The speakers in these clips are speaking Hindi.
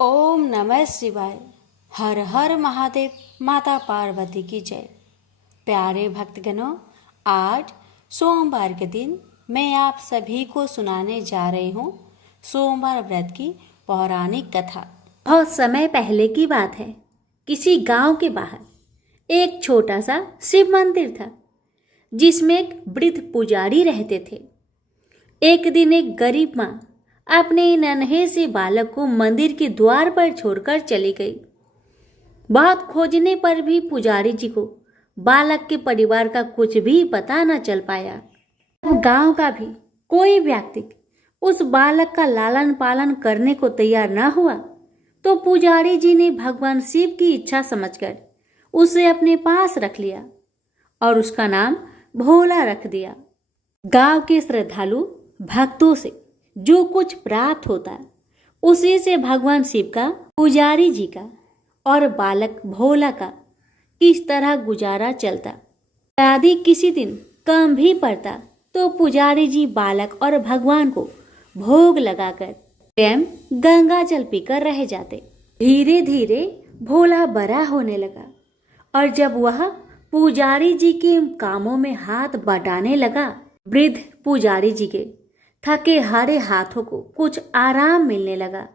ओम नमः शिवाय। हर हर महादेव। माता पार्वती की जय। प्यारे भक्तगणों, आज सोमवार के दिन मैं आप सभी को सुनाने जा रही हूँ सोमवार व्रत की पौराणिक कथा। बहुत समय पहले की बात है। किसी गांव के बाहर एक छोटा सा शिव मंदिर था, जिसमें एक वृद्ध पुजारी रहते थे। एक दिन एक गरीब माँ अपने नन्हे से बालक को मंदिर के द्वार पर छोड़कर चली गई। बहुत खोजने पर भी पुजारी जी को बालक के परिवार का कुछ भी पता न चल पाया। गांव का भी कोई व्यक्ति उस बालक का लालन पालन करने को तैयार न हुआ, तो पुजारी जी ने भगवान शिव की इच्छा समझकर उसे अपने पास रख लिया और उसका नाम भोला रख दिया। गांव के श्रद्धालु भक्तों से जो कुछ प्राप्त होता, उसी से भगवान शिव का, पुजारी जी का और बालक भोला का किस तरह गुजारा चलता। यदि किसी दिन कम भी पड़ता तो पुजारी जी बालक और भगवान को भोग लगाकर स्वयं गंगा जल पीकर रह जाते। धीरे धीरे भोला बड़ा होने लगा और जब वह पुजारी जी के कामों में हाथ बटाने लगा, वृद्ध पुजारी जी के थके हारे हाथों को कुछ आराम मिलने लगा।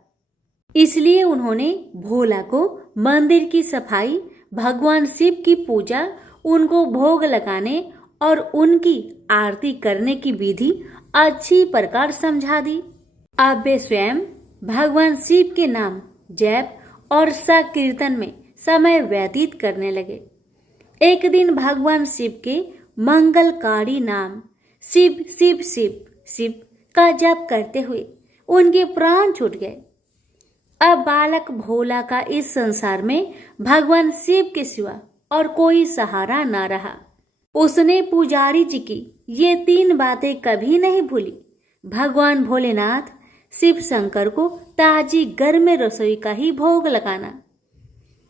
इसलिए उन्होंने भोला को मंदिर की सफाई, भगवान शिव की पूजा, उनको भोग लगाने और उनकी आरती करने की विधि अच्छी प्रकार समझा दी। अब वे स्वयं भगवान शिव के नाम जप और संकीर्तन में समय व्यतीत करने लगे। एक दिन भगवान शिव के मंगलकारी नाम शिव शिव शिव शिव का जप करते हुए उनके प्राण छूट गए। अब बालक भोला का इस संसार में भगवान शिव के सिवा और कोई सहारा न रहा। उसने पुजारी जी की ये 3 बातें कभी नहीं भूली। भगवान भोलेनाथ, शिव शंकर को ताजी गर्म रसोई का ही भोग लगाना,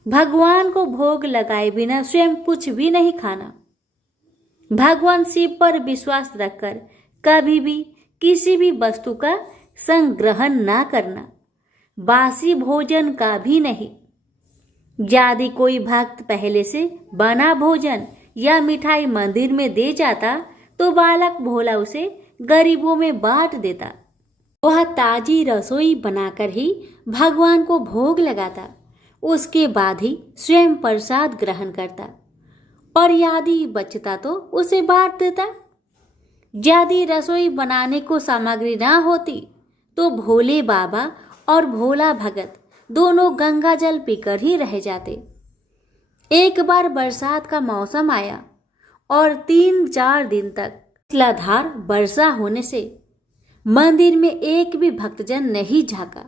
भगवान को भोग लगाए बिना स्वयं कुछ भी नहीं खाना, भगवान शिव पर विश्वास रखकर कभी भी किसी भी वस्तु का संग्रहण ना करना, बासी भोजन का भी नहीं। यदि कोई भक्त पहले से बना भोजन या मिठाई मंदिर में दे जाता तो बालक भोला उसे गरीबों में बांट देता। वह ताजी रसोई बनाकर ही भगवान को भोग लगाता, उसके बाद ही स्वयं प्रसाद ग्रहण करता और यदि बचता तो उसे बांट देता। यदि रसोई बनाने को सामग्री ना होती तो भोले बाबा और भोला भगत दोनों गंगा जल पीकर ही रह जाते। एक बार बरसात का मौसम आया और 3-4 दिन तक मूसलाधार वर्षा होने से मंदिर में एक भी भक्तजन नहीं झांका।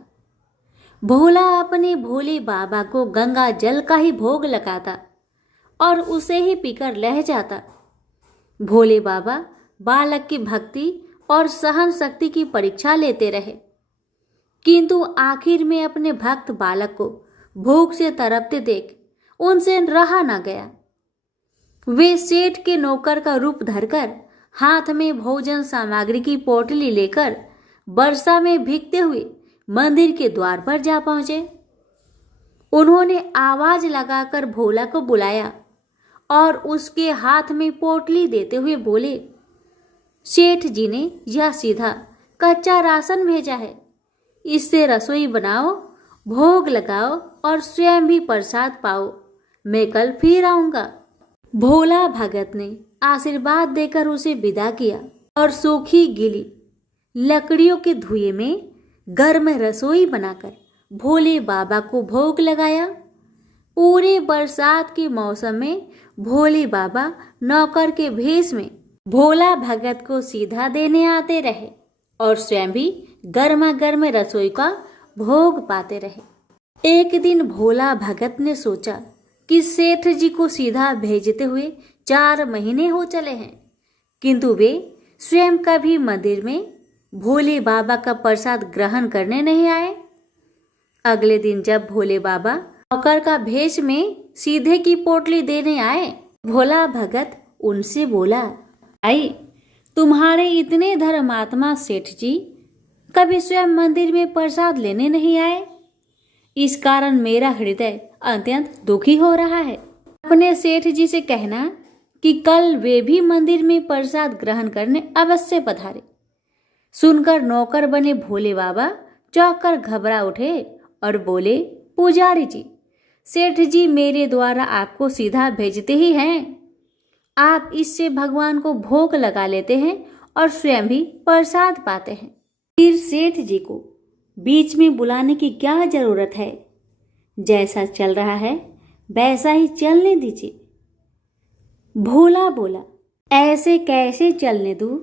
भोला अपने भोले बाबा को गंगा जल का ही भोग लगाता और उसे ही पीकर रह जाता। भोले बाबा बालक की भक्ति और सहन शक्ति की परीक्षा लेते रहे, किंतु आखिर में अपने भक्त बालक को भूख से तड़पते देख उनसे रहा न गया। वे सेठ के नौकर का रूप धरकर हाथ में भोजन सामग्री की पोटली लेकर वर्षा में भीगते हुए मंदिर के द्वार पर जा पहुंचे। उन्होंने आवाज लगाकर भोला को बुलाया और उसके हाथ में पोटली देते हुए बोले, सेठ जी ने यह सीधा कच्चा राशन भेजा है, इससे रसोई बनाओ, भोग लगाओ और स्वयं भी प्रसाद पाओ। मैं कल फिर आऊंगा। भोला भगत ने आशीर्वाद देकर उसे विदा किया और सूखी गीली लकड़ियों के धुएं में गर्म रसोई बनाकर भोले बाबा को भोग लगाया। पूरे बरसात के मौसम में भोले बाबा नौकर के भेष में भोला भगत को सीधा देने आते रहे और स्वयं भी गर्मा गर्म रसोई का भोग पाते रहे। एक दिन भोला भगत ने सोचा कि सेठ जी को सीधा भेजते हुए 4 महीने हो चले हैं, किंतु वे स्वयं कभी मंदिर में भोले बाबा का प्रसाद ग्रहण करने नहीं आए। अगले दिन जब भोले बाबा नौकर का भेष में सीधे की पोटली देने आए, भोला भगत उनसे बोला, आई तुम्हारे इतने धर्मात्मा सेठ जी कभी स्वयं मंदिर में प्रसाद लेने नहीं आए, इस कारण मेरा हृदय अत्यंत दुखी हो रहा है। अपने सेठ जी से कहना कि कल वे भी मंदिर में प्रसाद ग्रहण करने अवश्य पधारे। सुनकर नौकर बने भोले बाबा चौंक कर घबरा उठे और बोले, पुजारी जी, सेठ जी मेरे द्वारा आपको सीधा भेजते ही हैं। आप इससे भगवान को भोग लगा लेते हैं और स्वयं भी प्रसाद पाते हैं। फिर सेठ जी को बीच में बुलाने की क्या जरूरत है? जैसा चल रहा है वैसा ही चलने दीजिए। भोला बोला, ऐसे कैसे चलने दूं?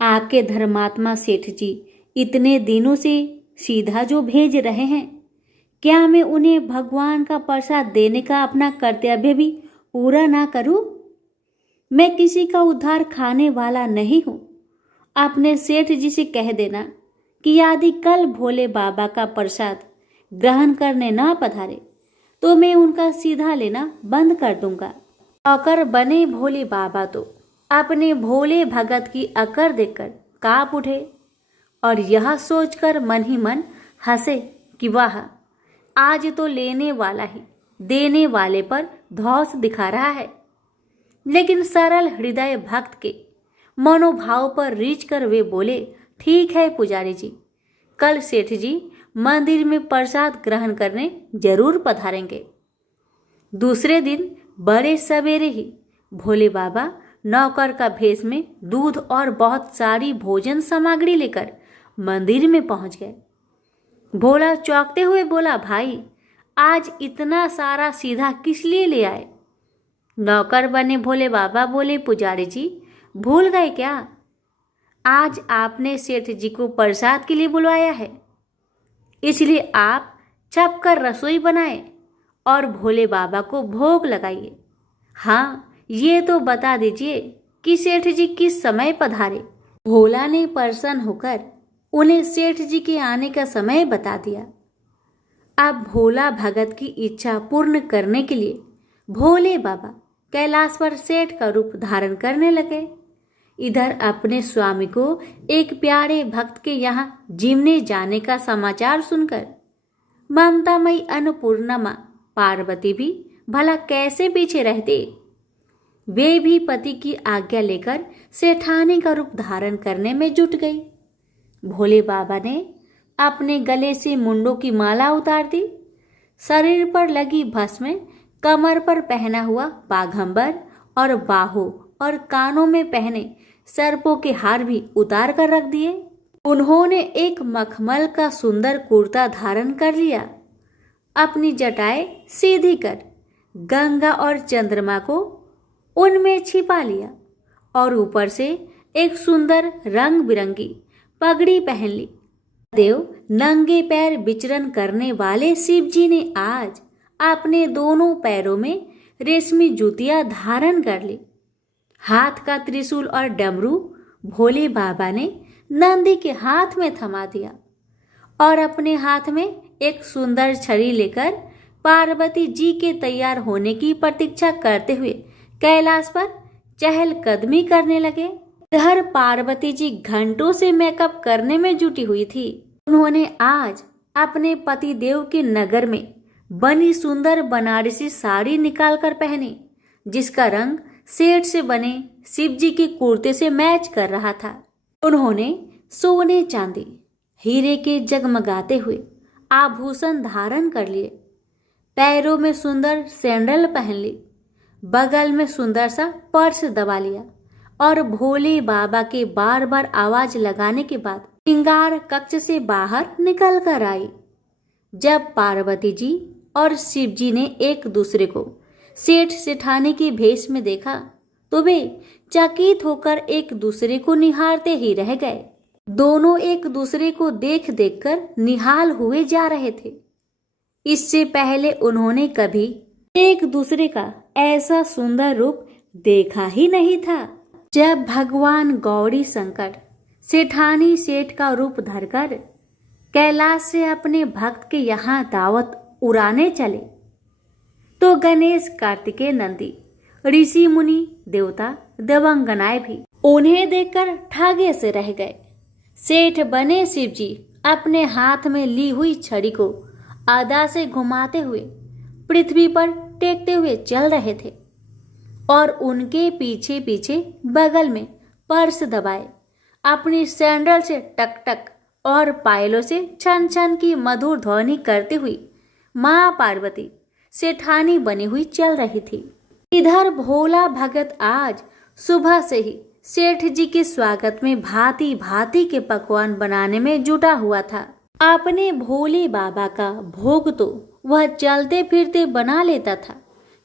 आपके धर्मात्मा सेठ जी इतने दिनों से सीधा जो भेज रहे हैं, क्या मैं उन्हें भगवान का प्रसाद देने का अपना कर्तव्य भी पूरा ना करूं? मैं किसी का उद्धार खाने वाला नहीं हूं। अपने सेठ जी से कह देना कि यदि कल भोले बाबा का प्रसाद ग्रहण करने ना पधारे तो मैं उनका सीधा लेना बंद कर दूंगा। नौकर बने भोले बाबा तो अपने भोले भगत की अकड़ देखकर कांप उठे और यह सोचकर मन ही मन हंसे कि वाह, आज तो लेने वाला ही देने वाले पर धौंस दिखा रहा है। लेकिन सरल हृदय भक्त के मनोभाव पर रीझ कर वे बोले, ठीक है पुजारी जी, कल सेठ जी मंदिर में प्रसाद ग्रहण करने जरूर पधारेंगे। दूसरे दिन बड़े सवेरे ही भोले बाबा नौकर का भेष में दूध और बहुत सारी भोजन सामग्री लेकर मंदिर में पहुंच गए। भोला चौंकते हुए बोला, भाई आज इतना सारा सीधा किस लिए ले आए? नौकर बने भोले बाबा बोले, पुजारी जी भूल गए क्या? आज आपने सेठ जी को प्रसाद के लिए बुलवाया है, इसलिए आप छप कर रसोई बनाए और भोले बाबा को भोग लगाइए। हाँ, ये तो बता दीजिए कि सेठ जी किस समय पधारे। भोला ने प्रसन्न होकर उन्हें सेठ जी के आने का समय बता दिया। अब भोला भगत की इच्छा पूर्ण करने के लिए भोले बाबा कैलाश पर सेठ का रूप धारण करने लगे। इधर अपने स्वामी को एक प्यारे भक्त के यहाँ जिमने जाने का समाचार सुनकर ममतामयी अन्नपूर्णा मां पार्वती भी भला कैसे पीछे रहती। वे भी पति की आज्ञा लेकर सेठानी का रूप धारण करने में जुट गई। भोले बाबा ने अपने गले से मुंडों की माला उतार दी, शरीर पर लगी भस्म, कमर पर पहना हुआ बाघंबर और बाहों और कानों में पहने सर्पों के हार भी उतार कर रख दिए। उन्होंने एक मखमल का सुंदर कुर्ता धारण कर लिया, अपनी जटाएं सीधी कर गंगा और चंद्रमा को उनमें छिपा लिया और ऊपर से एक सुंदर रंग बिरंगी पगड़ी पहन ली। देव नंगे पैर विचरण करने वाले शिव जी ने आज अपने दोनों पैरों में रेशमी जूतियां धारण कर ली। हाथ का त्रिशूल और डमरू भोले बाबा ने नंदी के हाथ में थमा दिया और अपने हाथ में एक सुंदर छड़ी लेकर पार्वती जी के तैयार होने की प्रतीक्षा करते हुए कैलाश पर चहलकदमी करने लगे। इधर पार्वती जी घंटों से मेकअप करने में जुटी हुई थी। उन्होंने आज अपने पति देव के नगर में बनी सुंदर बनारसी साड़ी निकालकर पहनी, जिसका रंग सेठ से बने शिव जी के कुर्ते से मैच कर रहा था। उन्होंने सोने चांदी हीरे के जगमगाते हुए आभूषण धारण कर लिए, पैरों में सुंदर सैंडल पहन ली, बगल में सुंदर सा पर्स दबा लिया और भोले बाबा के बार बार आवाज लगाने के बाद श्रृंगार कक्ष से बाहर निकल कर आई। जब पार्वती जी और शिव जी ने एक दूसरे को सेठ सेठानी के भेष में देखा तो वे चकित होकर एक दूसरे को निहारते ही रह गए। दोनों एक दूसरे को देख देख कर निहाल हुए जा रहे थे। इससे पहले उन्होंने कभी एक दूसरे का ऐसा सुंदर रूप देखा ही नहीं था। जब भगवान गौरी शंकर सेठानी सेठ का रूप धरकर कैलाश से अपने भक्त के यहाँ दावत उड़ाने चले तो गणेश, कार्तिकेय, नंदी, ऋषि मुनि, देवता, देवांगनाएं भी उन्हें देखकर ठागे से रह गए। सेठ बने शिव जी अपने हाथ में ली हुई छड़ी को आधा से घुमाते हुए पृथ्वी पर टेकते हुए चल रहे थे और उनके पीछे पीछे बगल में पर्स दबाए अपनी सैंडल से टक टक और पायलों से छन छन की मधुर ध्वनि करती हुई मां पार्वती सेठानी बनी हुई चल रही थी। इधर भोला भगत आज सुबह से ही सेठ जी के स्वागत में भांति भांति के पकवान बनाने में जुटा हुआ था। अपने भोले बाबा का भोग तो वह चलते फिरते बना लेता था,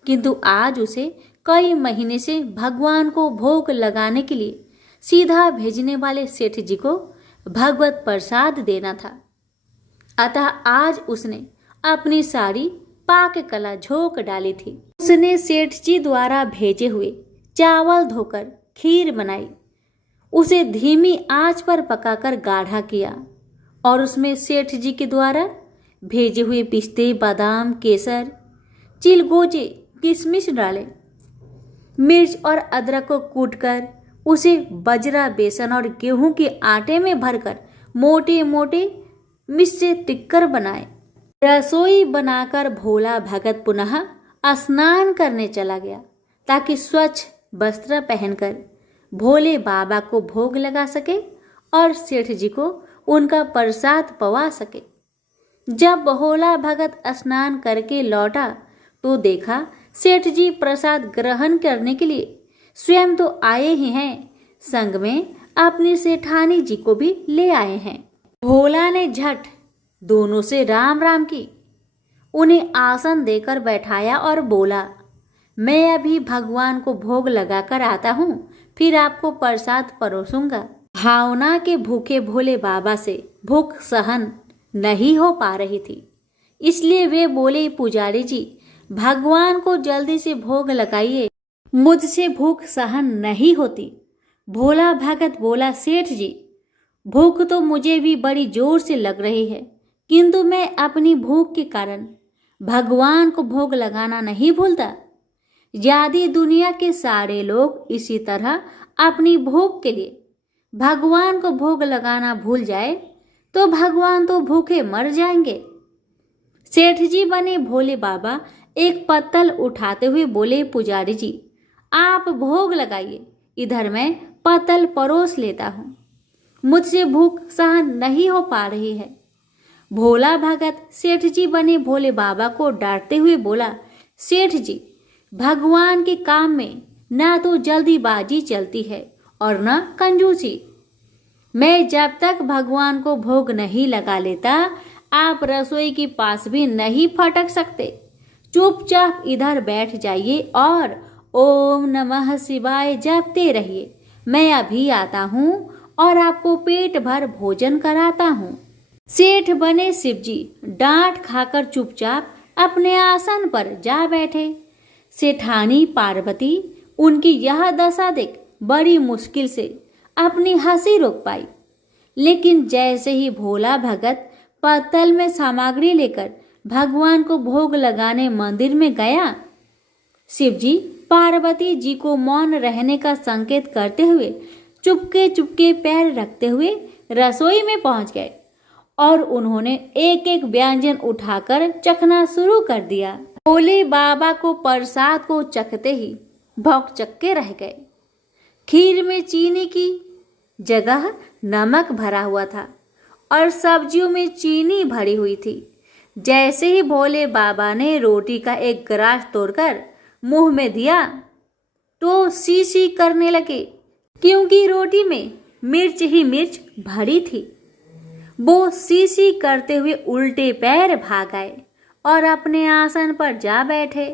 किंतु आज उसे कई महीने से भगवान को भोग लगाने के लिए सीधा भेजने वाले सेठ जी को भगवत प्रसाद देना था। अतः आज उसने अपनी सारी पाक कला झोंक डाली थी। उसने सेठ जी द्वारा भेजे हुए चावल धोकर खीर बनाई, उसे धीमी आंच पर पकाकर गाढ़ा किया और उसमें सेठ जी के द्वारा भेजे हुए पिस्ते, बादाम, केसर, चिलगोजे, किशमिश डाले। मिर्च और अदरक को कूटकर उसे बजरा, बेसन और गेहूं के आटे में भरकर मोटे मोटे मिस्से टिक्कर बनाए। रसोई बनाकर भोला भगत पुनः स्नान करने चला गया ताकि स्वच्छ वस्त्र पहनकर भोले बाबा को भोग लगा सके और सेठ जी को उनका प्रसाद पवा सके। जब भोला भगत स्नान करके लौटा तो देखा सेठ जी प्रसाद ग्रहण करने के लिए स्वयं तो आए ही हैं, संग में अपनी सेठानी जी को भी ले आए हैं। भोला ने झट दोनों से राम राम की, उन्हें आसन देकर बैठाया और बोला, मैं अभी भगवान को भोग लगाकर आता हूँ, फिर आपको प्रसाद परोसूंगा। भावना के भूखे भोले बाबा से भूख सहन नहीं हो पा रही थी, इसलिए वे बोले, पुजारी जी भगवान को जल्दी से भोग लगाइए, मुझसे भूख सहन नहीं होती। भोला भगत बोला, सेठ जी भूख तो मुझे भी बड़ी जोर से लग रही है, किंतु मैं अपनी भूख के कारण भगवान को भोग लगाना नहीं भूलता। यदि दुनिया के सारे लोग इसी तरह अपनी भूख के लिए भगवान को भोग लगाना भूल जाए तो भगवान तो भूखे मर जाएंगे। सेठ जी बने भोले बाबा एक पत्तल उठाते हुए बोले, पुजारी जी आप भोग लगाइए, इधर मैं पत्तल परोस लेता हूँ, मुझसे भूख सहन नहीं हो पा रही है। भोला भगत सेठ जी बने भोले बाबा को डांटते हुए बोला, सेठ जी भगवान के काम में ना तो जल्दीबाजी चलती है और न कंजूसी। मैं जब तक भगवान को भोग नहीं लगा लेता आप रसोई के पास भी नहीं फटक सकते। चुपचाप इधर बैठ जाइए और ओम नमः शिवाय जपते रहिए। मैं अभी आता हूँ और आपको पेट भर भोजन कराता हूँ। सेठ बने शिवजी डांट खाकर चुपचाप अपने आसन पर जा बैठे। सेठानी पार्वती उनकी यह दशा देख बड़ी मुश्किल से अपनी हंसी रोक पाई, लेकिन जैसे ही भोला भगत पत्तल में सामग्री लेकर भगवान को भोग लगाने मंदिर में गया, शिवजी पार्वती जी को मौन रहने का संकेत करते हुए चुपके चुपके पैर रखते हुए रसोई में पहुंच गए और उन्होंने एक एक व्यंजन उठाकर चखना शुरू कर दिया। भोले बाबा को प्रसाद को चखते ही भौंकचक्के रह गए। खीर में चीनी की जगह नमक भरा हुआ था और सब्जियों में चीनी भरी हुई थी। जैसे ही भोले बाबा ने रोटी का एक ग्रास तोड़कर मुंह में दिया तो सी सी करने लगे, क्योंकि रोटी में मिर्च ही मिर्च भरी थी। वो सी सी करते हुए उल्टे पैर भाग आए और अपने आसन पर जा बैठे।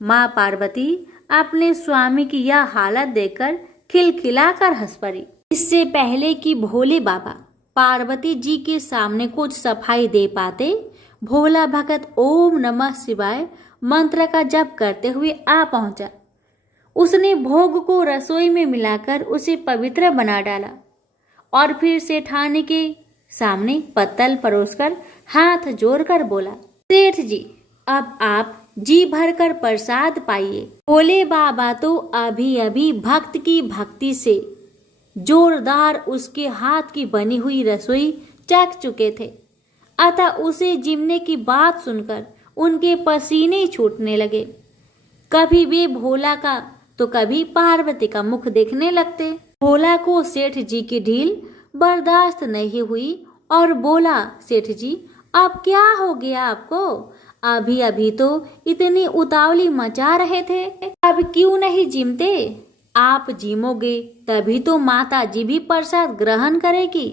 माँ पार्वती अपने स्वामी की यह हालत देखकर खिलखिलाकर हंस पड़ी। इससे पहले कि भोले बाबा पार्वती जी के सामने कुछ सफाई दे पाते, भोला भगत ओम नमः शिवाय मंत्र का जप करते हुए आ पहुंचा। उसने भोग को रसोई में मिलाकर उसे पवित्र बना डाला और फिर सेठानी के सामने पत्तल परोसकर हाथ जोड़कर बोला, सेठ जी अब आप जी भरकर प्रसाद पाइए। भोले बाबा तो अभी अभी भक्त की भक्ति से जोरदार उसके हाथ की बनी हुई रसोई चख चुके थे। अतः उसे जिमने की बात सुनकर उनके पसीने छूटने लगे। कभी वे भोला का तो कभी पार्वती का मुख देखने लगते। भोला को सेठ जी की ढील बर्दाश्त नहीं हुई और बोला, सेठ जी अब क्या हो गया आपको? अभी अभी तो इतनी उतावली मचा रहे थे, अब क्यों नहीं जिमते? आप जिमोगे तभी तो माता जी भी प्रसाद ग्रहण करेगी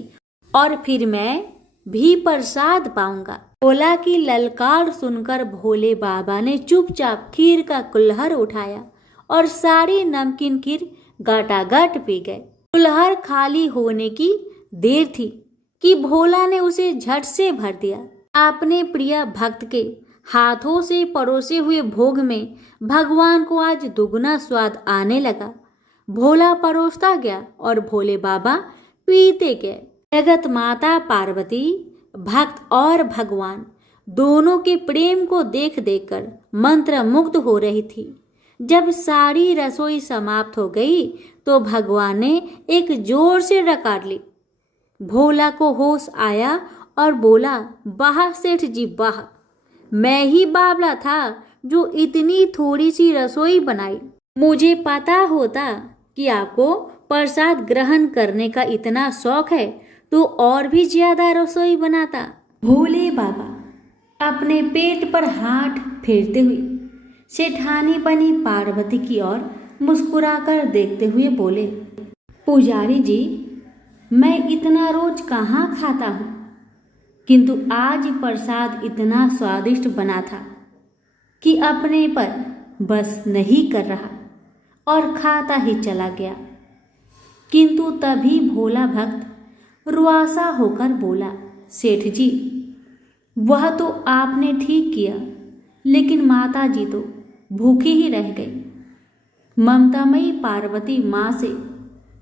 और फिर मैं भी प्रसाद पाऊंगा। भोला की ललकार सुनकर भोले बाबा ने चुपचाप खीर का कुल्हड़ उठाया और सारी नमकीन खीर गटागट पी गए। कुल्हड़ खाली होने की देर थी कि भोला ने उसे झट से भर दिया। अपने प्रिय भक्त के हाथों से परोसे हुए भोग में भगवान को आज दुगना स्वाद आने लगा। भोला परोसता गया और भोले बाबा पीते गए। जगत माता पार्वती, भक्त और भगवान दोनों के प्रेम को देख देखकर मंत्रमुग्ध हो रही थी। जब सारी रसोई समाप्त हो गई तो भगवान ने एक जोर से डकार ली। भोला को होश आया और बोला, वाह सेठ जी वाह, मैं ही बावला था जो इतनी थोड़ी सी रसोई बनाई। मुझे पता होता कि आपको प्रसाद ग्रहण करने का इतना शौक है तो और भी ज्यादा रसोई बनाता। भोले बाबा अपने पेट पर हाथ फेरते हुए सेठानी बनी पार्वती की ओर मुस्कुराकर देखते हुए बोले, पुजारी जी मैं इतना रोज कहाँ खाता हूँ, किंतु आज प्रसाद इतना स्वादिष्ट बना था कि अपने पर बस नहीं कर रहा और खाता ही चला गया। किंतु तभी भोला भक्त रुआसा होकर बोला, सेठ जी वह तो आपने ठीक किया, लेकिन माता जी तो भूखी ही रह गई। ममतामयी पार्वती माँ से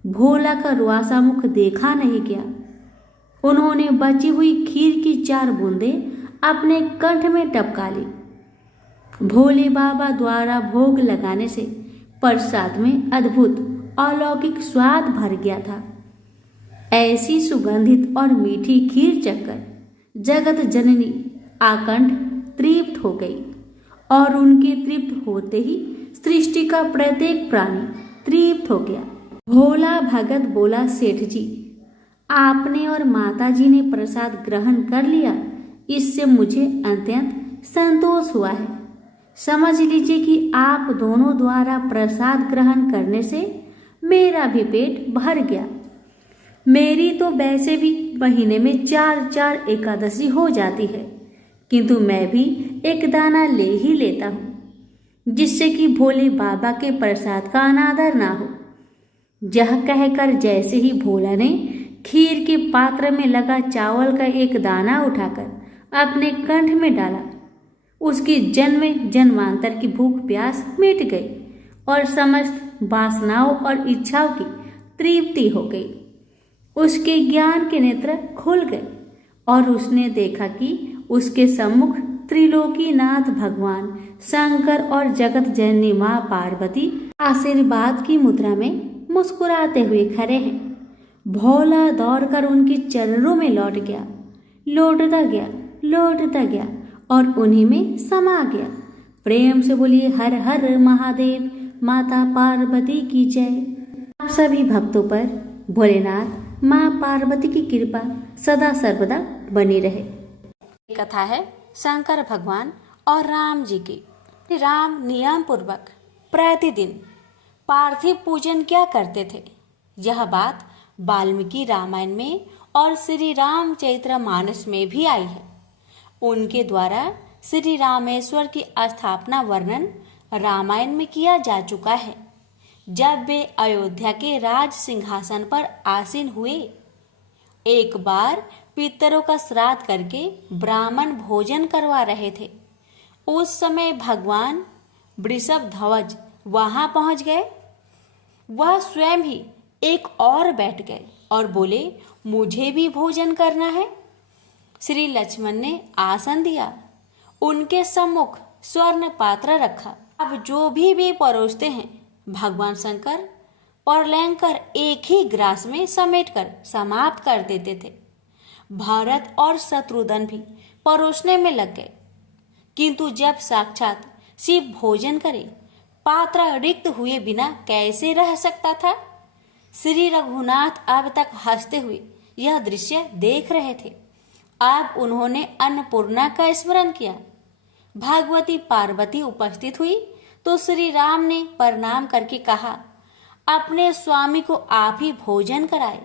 भोला का रुआसा मुख देखा नहीं गया। उन्होंने बची हुई खीर की 4 बूंदें अपने कंठ में टपका ली। भोले बाबा द्वारा भोग लगाने से प्रसाद में अद्भुत अलौकिक स्वाद भर गया था। ऐसी सुगंधित और मीठी खीर चखकर जगत जननी आकंठ तृप्त हो गई और उनके तृप्त होते ही सृष्टि का प्रत्येक प्राणी तृप्त हो गया। भोला भगत बोला, सेठ जी आपने और माता जी ने प्रसाद ग्रहण कर लिया, इससे मुझे अत्यंत संतोष हुआ है। समझ लीजिए कि आप दोनों द्वारा प्रसाद ग्रहण करने से मेरा भी पेट भर गया। मेरी तो वैसे भी महीने में 4 एकादशी हो जाती है, किंतु मैं भी एक दाना ले ही लेता हूँ, जिससे कि भोले बाबा के प्रसाद का अनादर ना हो। यह कहकर जैसे ही भोला ने खीर के पात्र में लगा चावल का एक दाना उठाकर अपने कंठ में डाला, उसकी जन्म जन्मांतर की भूख प्यास मिट गई और समस्त वासनाओं और इच्छाओं की तृप्ति हो गई। उसके ज्ञान के नेत्र खुल गए और उसने देखा कि उसके सम्मुख त्रिलोकीनाथ भगवान शंकर और जगत जननी माँ पार्वती आशीर्वाद की मुद्रा में मुस्कुराते हुए खड़े हैं। भोला दौड़कर उनके चरणों में लौट गया, लौटता गया और उन्हीं में समा गया। प्रेम से बोलिए हर हर महादेव, माता पार्वती की जय। आप सभी भक्तों पर भोलेनाथ माँ पार्वती की कृपा सदा सर्वदा बनी रहे। कथा है शंकर भगवान और राम जी की। राम नियम पूर्वक प्रतिदिन पार्थिव पूजन क्या करते थे, यह बात वाल्मीकि रामायण में और श्री रामचरितमानस में भी आई है। उनके द्वारा श्री रामेश्वर की स्थापना वर्णन रामायण में किया जा चुका है। जब वे अयोध्या के राज सिंहासन पर आसीन हुए, एक बार पितरों का श्राद्ध करके ब्राह्मण भोजन करवा रहे थे। उस समय भगवान वृषभ ध्वज वहां पहुंच गए। वह स्वयं ही एक और बैठ गए और बोले, मुझे भी भोजन करना है। श्री लक्ष्मण ने आसन दिया, उनके सम्मुख स्वर्ण पात्र रखा। अब जो भी वे परोसते हैं भगवान शंकर और लैंकर एक ही ग्रास में समेटकर समाप्त कर देते थे। भरत और शत्रुघ्न भी परोसने में लग गए। किंतु जब साक्षात शिव भोजन करे, पात्र रिक्त हुए बिना कैसे रह सकता था। श्री रघुनाथ अब तक हंसते हुए यह दृश्य देख रहे थे। अब उन्होंने अन्नपूर्णा का स्मरण किया। भगवती पार्वती उपस्थित हुई तो श्री राम ने प्रणाम करके कहा, अपने स्वामी को आप ही भोजन कराए,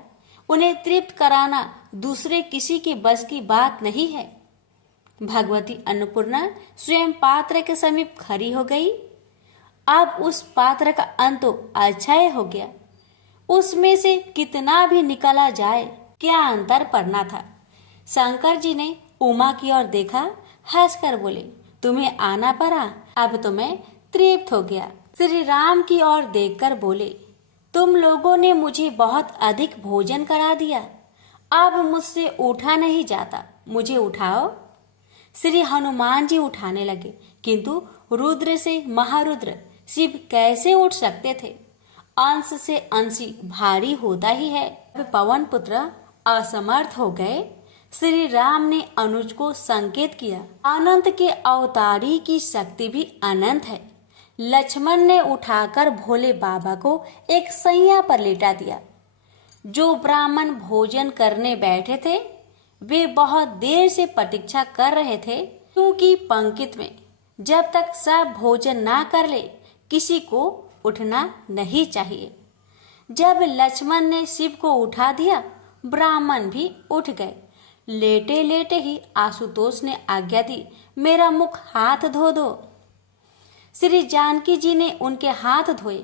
उन्हें तृप्त कराना दूसरे किसी के बस की बात नहीं है। भगवती अन्नपूर्णा स्वयं पात्र के समीप खड़ी हो गई। अब उस पात्र का अंत तो अक्षय हो गया, उसमें से कितना भी निकाला जाए क्या अंतर पड़ना था। शंकर जी ने उमा की ओर देखा, हंसकर बोले, तुम्हें आना पड़ा, अब तो मैं तृप्त हो गया। श्री राम की ओर देखकर बोले, तुम लोगों ने मुझे बहुत अधिक भोजन करा दिया, अब मुझसे उठा नहीं जाता, मुझे उठाओ। श्री हनुमान जी उठाने लगे, किंतु रुद्र से महारुद्र शिव कैसे उठ सकते थे। अंश से अंशी भारी होता ही है। पवन पुत्र असमर्थ हो गए। श्री राम ने अनुज को संकेत किया, अनंत के अवतारी की शक्ति भी अनंत है। लक्ष्मण ने उठाकर भोले बाबा को एक सैया पर लेटा दिया। जो ब्राह्मण भोजन करने बैठे थे वे बहुत देर से प्रतीक्षा कर रहे थे, क्योंकि पंक्ति में जब तक सब भोजन ना कर ले किसी को उठना नहीं चाहिए। जब लक्ष्मण ने शिव को उठा दिया, ब्राह्मण भी उठ गए। लेटे लेटे ही आशुतोष ने आज्ञा दी, मेरा मुख हाथ धो दो। श्री जानकी जी ने उनके हाथ धोए,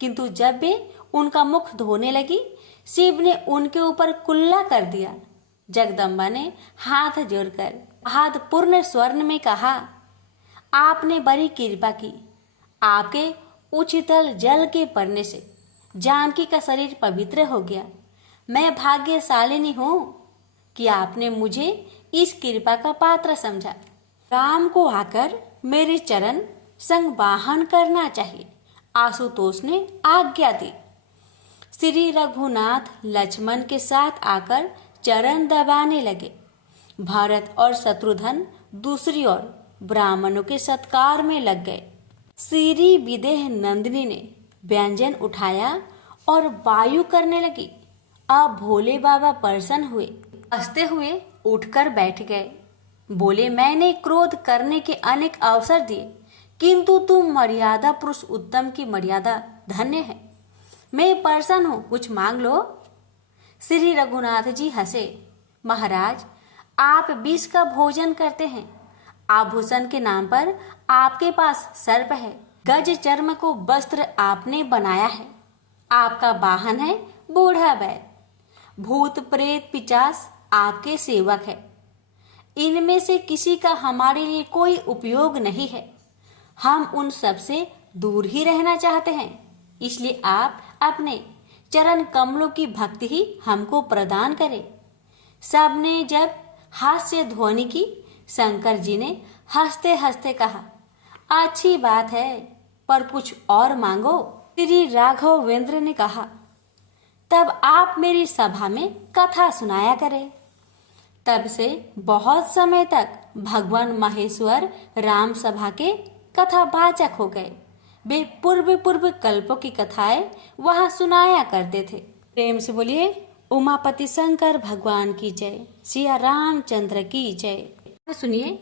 किंतु जब वे उनका मुख धोने लगी, शिव ने उनके ऊपर कुल्ला कर दिया। जगदम्बा ने हाथ जोड़कर हाथ पूर्ण स्वर्ण में कहा, आपने बड़ी कृपा की, आपके उछितल जल के पड़ने से जानकी का शरीर पवित्र हो गया। मैं भाग्यशालिनी हूँ कि आपने मुझे इस कृपा का पात्र समझा। राम को आकर मेरे चरण संवाहन करना चाहिए। आशुतोष ने आज्ञा दी। श्री रघुनाथ लक्ष्मण के साथ आकर चरण दबाने लगे। भरत और शत्रुघ्न दूसरी ओर ब्राह्मणों के सत्कार में लग गए। श्री विदेह नंदिनी ने व्यंजन उठाया और वायु करने लगी। अब भोले बाबा प्रसन्न हुए, हंसते हुए उठकर बैठ गए। बोले, मैंने क्रोध करने के अनेक अवसर दिए, किंतु तुम मर्यादा पुरुष उत्तम की मर्यादा धन्य है। मैं प्रसन्न हूँ, कुछ मांग लो। श्री रघुनाथ जी हंसे, महाराज आप विष का भोजन करते हैं, आभूषण के नाम पर आपके पास सर्प है, गज चर्म को वस्त्र आपने बनाया है, आपका वाहन है बूढ़ा बैल, भूत प्रेत पिचास आपके सेवक है। इनमें से किसी का हमारे लिए कोई उपयोग नहीं है। हम उन सब से दूर ही रहना चाहते हैं, इसलिए आप अपने चरण कमलों की भक्ति ही हमको प्रदान करें। सबने जब हास्य ध्वनि की, शंकर जी ने हंसते हंसते कहा, अच्छी बात है, पर कुछ और मांगो। श्री राघवेंद्र ने कहा, तब आप मेरी सभा में कथा सुनाया करें। तब से बहुत समय तक भगवान महेश्वर राम सभा के कथावाचक हो गए। वे पूर्व कल्पों की कथाएं वहां सुनाया करते थे। प्रेम से बोलिए, उमापति शंकर भगवान की जय, सिया रामचंद्र की जय। सुनिए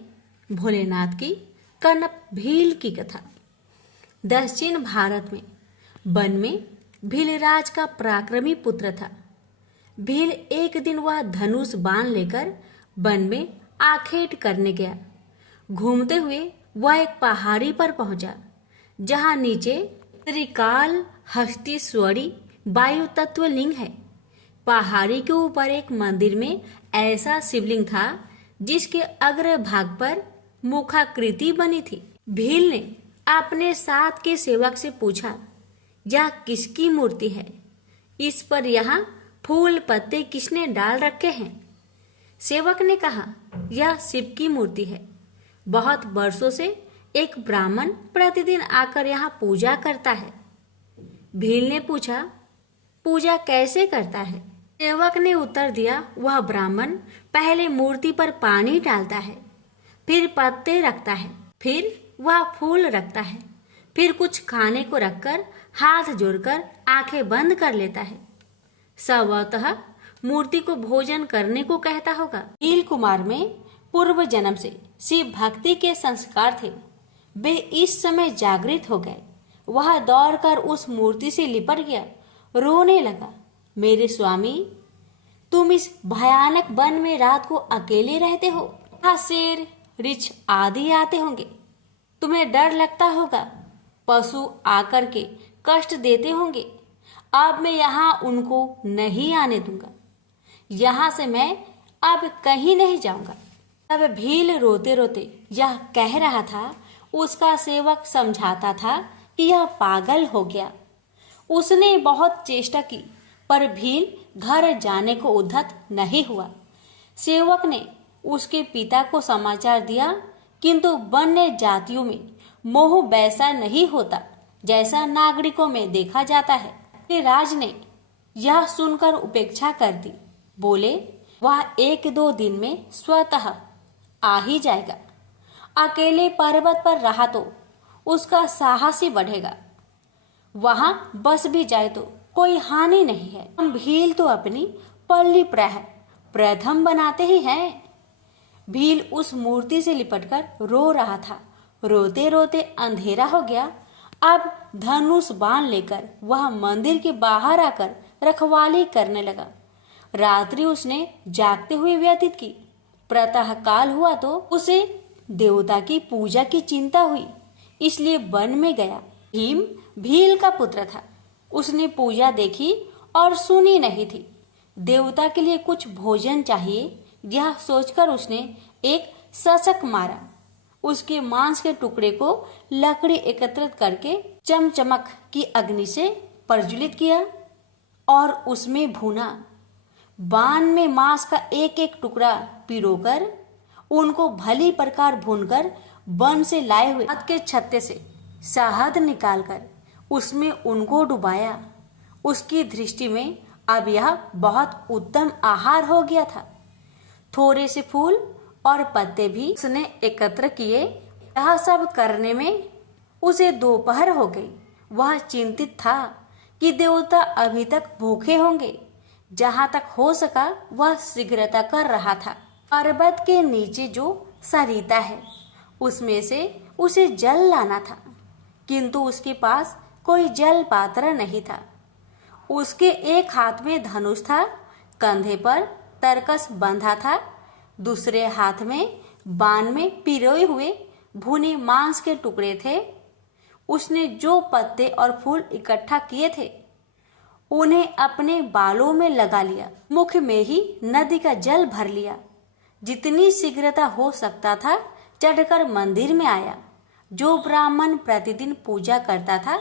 भोलेनाथ की कनप भील की कथा। दक्षिण भारत में वन में भीलराज का पराक्रमी पुत्र था। भील एक दिन वह धनुष बाण लेकर वन में आखेट करने गया। घूमते हुए वह एक पहाड़ी पर पहुंचा, जहां नीचे त्रिकाल हस्तीश्वरी वायु तत्व लिंग है। पहाड़ी के ऊपर एक मंदिर में ऐसा शिवलिंग था जिसके अग्र भाग पर मुखाकृति बनी थी। भील ने अपने साथ के सेवक से पूछा, यह किसकी मूर्ति है? इस पर यहाँ फूल पत्ते किसने डाल रखे हैं? सेवक ने कहा, यह शिव की मूर्ति है। बहुत वर्षों से एक ब्राह्मण प्रतिदिन आकर यहाँ पूजा करता है। भील ने पूछा, पूजा कैसे करता है? सेवक ने उत्तर दिया, वह ब्राह्मण पहले मूर्ति पर पानी डालता है, फिर पत्ते रखता है, फिर वह फूल रखता है, फिर कुछ खाने को रखकर हाथ जोड़कर आंखें बंद कर लेता है। स्वतः मूर्ति को भोजन करने को कहता होगा। नील कुमार में पूर्व जन्म से शिव भक्ति के संस्कार थे। वे इस समय जागृत हो गए। वह दौड़कर उस मूर्ति से लिपट गया, रोने लगा, मेरे स्वामी, तुम इस भयानक वन में रात को अकेले रहते हो। यहाँ शेर, रिछ आदि आते होंगे, तुम्हें डर लगता होगा, पशु आकर के कष्ट देते होंगे। अब मैं यहाँ उनको नहीं आने दूंगा। यहाँ से मैं अब कहीं नहीं जाऊंगा। तब भील रोते रोते यह कह रहा था, उसका सेवक समझाता था कि यह पागल हो गया। उसने बहुत चेष्टा की, पर भील घर जाने को उद्धत नहीं हुआ। सेवक ने उसके पिता को समाचार दिया, किंतु वन्य जातियों में मोह वैसा नहीं होता जैसा नागरिकों में देखा जाता है। राज ने यह सुनकर उपेक्षा कर दी। बोले, वह 1-2 दिन में स्वतः आ ही जाएगा। अकेले पर्वत पर रहा तो उसका साहस ही बढ़ेगा। वहां बस भी जाए तो कोई हानि नहीं है। हम भील तो अपनी पल्ली प्रथम बनाते ही हैं। भील उस मूर्ति से लिपटकर रो रहा था। रोते रोते अंधेरा हो गया। अब धनुष बाण लेकर वह मंदिर के बाहर आकर रखवाली करने लगा। रात्रि उसने जागते हुए व्यतीत की। प्रातः काल हुआ तो उसे देवता की पूजा की चिंता हुई, इसलिए वन में गया। भीम भील का पुत्र था। उसने पूजा देखी और सुनी नहीं थी। देवता के लिए कुछ भोजन चाहिए, यह सोचकर उसने एक शशक मारा। उसके मांस के टुकड़े को लकड़ी एकत्रित करके चमचमक की अग्नि से प्रज्वलित किया और उसमें भुना। बाण में मांस का एक एक टुकड़ा पिरोकर उनको भली प्रकार भूनकर वन से लाए हुए हाथ के छत्ते से शहद निकालकर उसमें उनको डुबाया। उसकी दृष्टि में अब यह बहुत उत्तम आहार हो गया था। थोड़े से फूल और पत्ते भी उसने एकत्र किए। यह सब करने में उसे दोपहर हो गई। वह चिंतित था कि देवता अभी तक भूखे होंगे। जहां तक हो सका वह शीघ्रता कर रहा था। पर्वत के नीचे जो सरिता है उसमें से उसे जल लाना था, किंतु उसके पास कोई जल पात्र नहीं था। उसके एक हाथ में धनुष था, कंधे पर तरकस बंधा था, दूसरे हाथ में बाण में पिरोए हुए भुने मांस के टुकड़े थे। उसने जो पत्ते और फूल इकट्ठा किए थे उन्हें अपने बालों में लगा लिया। मुख में ही नदी का जल भर लिया। जितनी शीघ्रता हो सकता था चढ़कर मंदिर में आया। जो ब्राह्मण प्रतिदिन पूजा करता था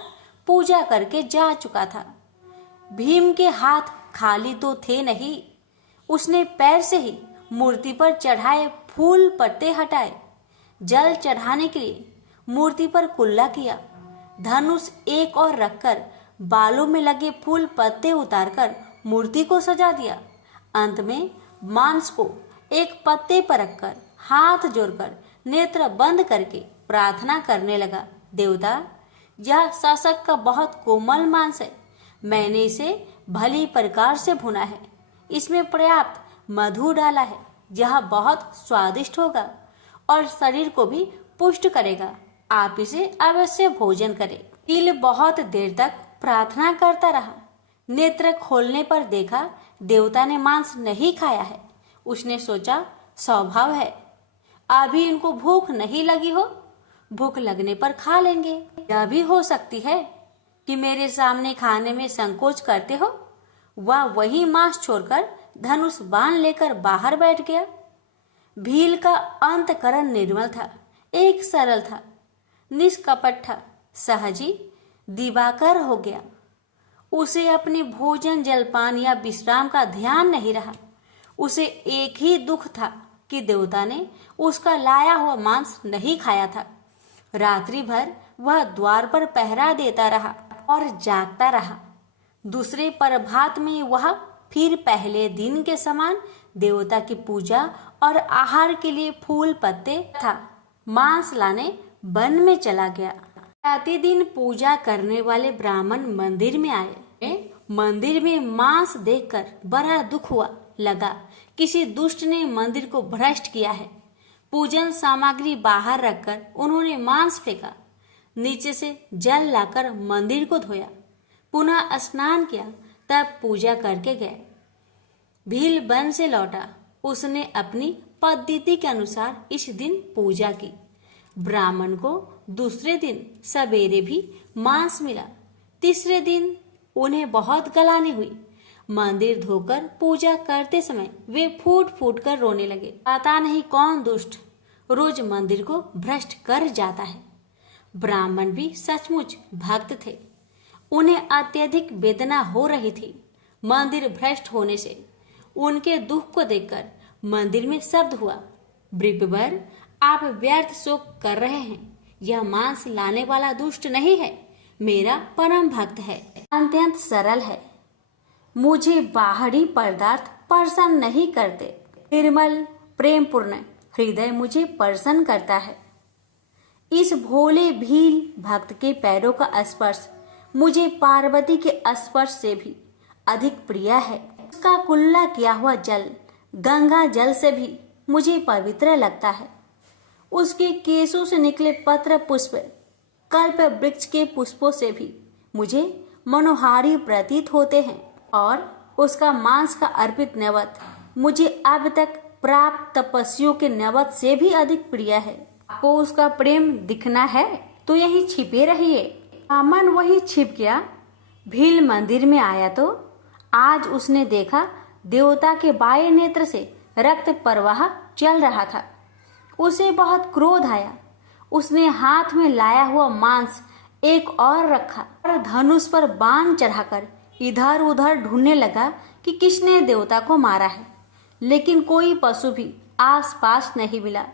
पूजा करके जा चुका था। भीम के हाथ खाली तो थे नहीं। उसने पैर से ही मूर्ति पर चढ़ाए फूल पत्ते हटाए। जल चढ़ाने के लिए मूर्ति पर कुल्ला किया। धनुष एक और रखकर बालों में लगे फूल पत्ते उतारकर मूर्ति को सजा दिया। अंत में मांस को एक पत्ते पर रखकर हाथ जोड़कर नेत्र बंद करके प्रार्थना करने लगा, देवता, यह शशक का बहुत कोमल मांस है। मैंने इसे भली प्रकार से भुना है। इसमें पर्याप्त मधु डाला है। यह बहुत स्वादिष्ट होगा और शरीर को भी पुष्ट करेगा। आप इसे अवश्य भोजन करें। तिल बहुत देर तक प्रार्थना करता रहा। नेत्र खोलने पर देखा देवता ने मांस नहीं खाया है। उसने सोचा, स्वभाव है, अभी इनको भूख नहीं लगी हो, भूख लगने पर खा लेंगे। यह भी हो सकती है कि मेरे सामने खाने में संकोच करते हो। वह वही मांस छोड़कर धनुष बाण लेकर बाहर बैठ गया। भील का अंतकरण निर्मल था, एक सरल था, निष्कपट था, सहजी दिवाकर हो गया। उसे अपने भोजन जलपान या विश्राम का ध्यान नहीं रहा। उसे एक ही दुख था कि देवता ने उसका लाया हुआ मांस नहीं खाया था। रात्रि भर वह द्वार पर पहरा देता रहा और जागता रहा। दूसरे प्रभात में वह फिर पहले दिन के समान देवता की पूजा और आहार के लिए फूल पत्ते तथा मांस लाने वन में चला गया। प्रतिदिन पूजा करने वाले ब्राह्मण मंदिर में आए। मंदिर में मांस देखकर बड़ा दुख हुआ। लगा किसी दुष्ट ने मंदिर को भ्रष्ट किया है। पूजन सामग्री बाहर रखकर उन्होंने मांस फेंका। नीचे से जल लाकर मंदिर को धोया, पुनः स्नान किया, तब पूजा करके गए। भील वन से लौटा। उसने अपनी पद्धति के अनुसार इस दिन पूजा की। ब्राह्मण को दूसरे दिन सवेरे भी मांस मिला। तीसरे दिन उन्हें बहुत गलानी हुई। मंदिर धोकर पूजा करते समय वे फूट फूट कर रोने लगे। पता नहीं कौन दुष्ट रोज मंदिर को भ्रष्ट कर जाता है। ब्राह्मण भी सचमुच भक्त थे। उन्हें अत्यधिक वेदना हो रही थी मंदिर भ्रष्ट होने से। उनके दुख को देखकर मंदिर में शब्द हुआ, ब्रिपवर, आप व्यर्थ शोक कर रहे हैं। यह मांस लाने वाला दुष्ट नहीं है, मेरा परम भक्त है, अत्यंत सरल है। मुझे बाहरी पदार्थ प्रसन्न नहीं करते। निर्मल प्रेमपूर्ण हृदय मुझे प्रसन्न करता है। इस भोले भील भक्त के पैरों का स्पर्श मुझे पार्वती के स्पर्श से भी अधिक प्रिय है। उसका कुल्ला किया हुआ जल गंगा जल से भी मुझे पवित्र लगता है। उसके केसों से निकले पत्र पुष्प कल्प वृक्ष के पुष्पों से भी मुझे मनोहारी प्रतीत होते हैं। और उसका मांस का अर्पित नैवेद्य मुझे अब तक प्राप्त तपस्वियों के नैवेद्य से भी अधिक प्रिय है। आपको उसका प्रेम दिखना है तो यही छिपे रहिए। अमन वही छिप गया। भील मंदिर में आया तो आज उसने देखा देवता के बाएं नेत्र से रक्त प्रवाह चल रहा था। उसे बहुत क्रोध आया। उसने हाथ में लाया हुआ मांस एक और रखा और धनुष पर बाण चढ़ाकर इधर उधर ढूंढने लगा कि किसने देवता को मारा है, लेकिन कोई पशु भी आसपास नहीं मिला।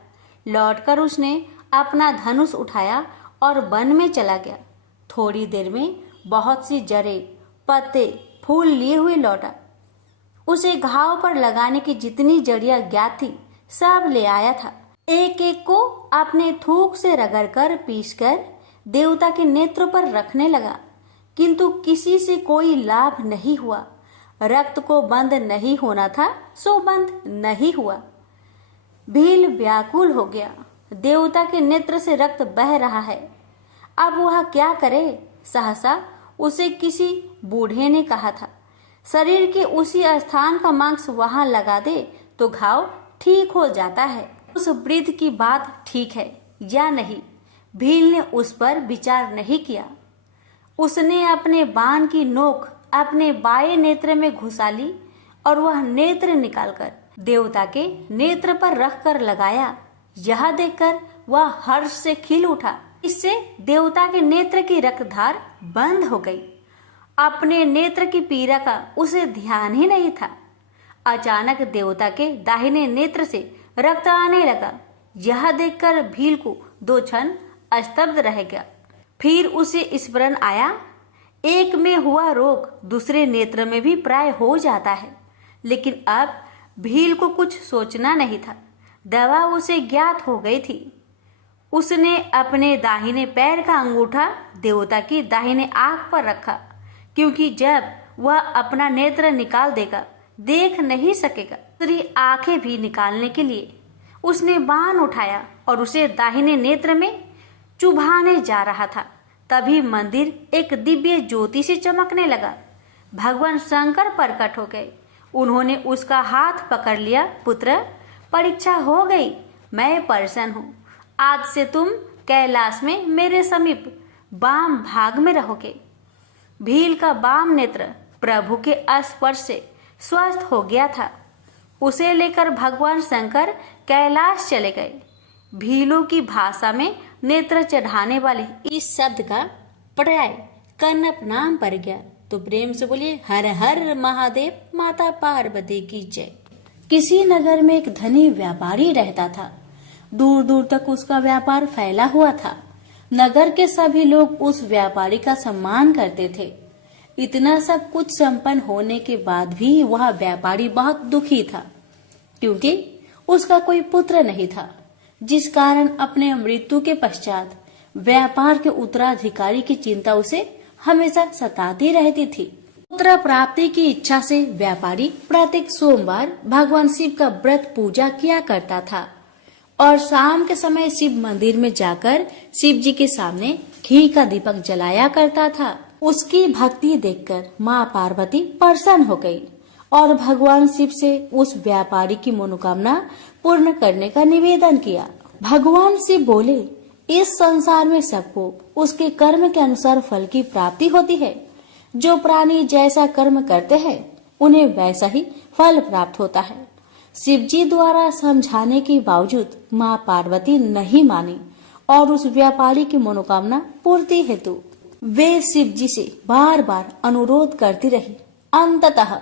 लौटकर उसने अपना धनुष उठाया और वन में चला गया। थोड़ी देर में बहुत सी जड़ें, पत्ते, फूल लिए हुए लौटा। उसे घाव पर लगाने की जितनी जड़ियां ज्ञात थी सब ले आया था। एक एक को अपने थूक से रगड़कर पीसकर देवता के नेत्र पर रखने लगा, किंतु किसी से कोई लाभ नहीं हुआ। रक्त को बंद नहीं होना था सो बंद नहीं हुआ। भील व्याकुल हो गया। देवता के नेत्र से रक्त बह रहा है, अब वह क्या करे। सहसा उसे किसी बूढ़े ने कहा था, शरीर के उसी स्थान का मांस वहां लगा दे तो घाव ठीक हो जाता है। उस वृद्ध की बात ठीक है या नहीं, भील ने उस पर विचार नहीं किया। उसने अपने बाण की नोक अपने बाएं नेत्र में घुसा ली और वह नेत्र निकालकर देवता के नेत्र पर रखकर लगाया। यह देखकर वह हर्ष से खिल उठा। इससे देवता के नेत्र की रक्तधार बंद हो गई। अपने नेत्र की पीड़ा का उसे ध्यान ही नहीं था। अचानक देवता के दाहिने नेत्र से रक्त आने लगा। यह देखकर भील को 2 क्षण स्तब्ध रह गया। फिर उसे स्मरण आया, एक में हुआ रोग दूसरे नेत्र में भी प्राय हो जाता है। लेकिन अब भील को कुछ सोचना नहीं था, दवा उसे ज्ञात हो गई थी। उसने अपने दाहिने पैर का अंगूठा देवता की दाहिने आंख पर रखा, क्योंकि जब वह अपना नेत्र निकाल देगा देख नहीं सकेगा। दूसरी आंखें भी निकालने के लिए उसने बाण उठाया और उसे दाहिने नेत्र में चुभाने जा रहा था। तभी मंदिर एक दिव्य ज्योति से चमकने लगा। भगवान शंकर प्रकट हो गए। उन्होंने उसका हाथ पकड़ लिया। पुत्र, परीक्षा हो गई, मैं प्रसन्न हूँ। आज से तुम कैलाश में मेरे समीप वाम भाग में रहोगे। भील का वाम नेत्र प्रभु के स्पर्श से स्वस्थ हो गया था। उसे लेकर भगवान शंकर कैलाश चले गए। भीलों की भाषा में नेत्र चढ़ाने वाले इस शब्द का पर्याय कन्नप नाम पड़ गया। तो प्रेम से बोलिए हर हर महादेव, माता पार्वती की जय। किसी नगर में एक धनी व्यापारी रहता था। दूर दूर तक उसका व्यापार फैला हुआ था। नगर के सभी लोग उस व्यापारी का सम्मान करते थे। इतना सब कुछ संपन्न होने के बाद भी वह व्यापारी बहुत दुखी था, क्योंकि उसका कोई पुत्र नहीं था, जिस कारण अपने मृत्यु के पश्चात व्यापार के उत्तराधिकारी की चिंता उसे हमेशा सताती रहती थी। पुत्र प्राप्ति की इच्छा से व्यापारी प्रत्येक सोमवार भगवान शिव का व्रत पूजा किया करता था और शाम के समय शिव मंदिर में जाकर शिव जी के सामने घी का दीपक जलाया करता था। उसकी भक्ति देखकर माँ पार्वती प्रसन्न हो गई और भगवान शिव से उस व्यापारी की मनोकामना पूर्ण करने का निवेदन किया। भगवान शिव बोले, इस संसार में सबको उसके कर्म के अनुसार फल की प्राप्ति होती है। जो प्राणी जैसा कर्म करते हैं उन्हें वैसा ही फल प्राप्त होता है। शिव जी द्वारा समझाने के बावजूद माँ पार्वती नहीं मानी और उस व्यापारी की मनोकामना पूर्ति हेतु वे शिव जी से बार बार अनुरोध करती रही। अंततः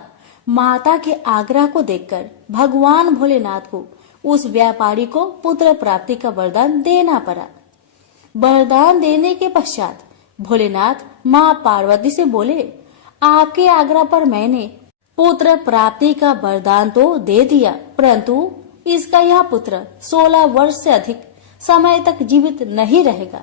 माता के आग्रह को देखकर भगवान भोलेनाथ को उस व्यापारी को पुत्र प्राप्ति का वरदान देना पड़ा। वरदान देने के पश्चात भोलेनाथ माँ पार्वती से बोले, आपके आग्रह पर मैंने पुत्र प्राप्ति का वरदान तो दे दिया, परंतु इसका यह पुत्र 16 वर्ष से अधिक समय तक जीवित नहीं रहेगा।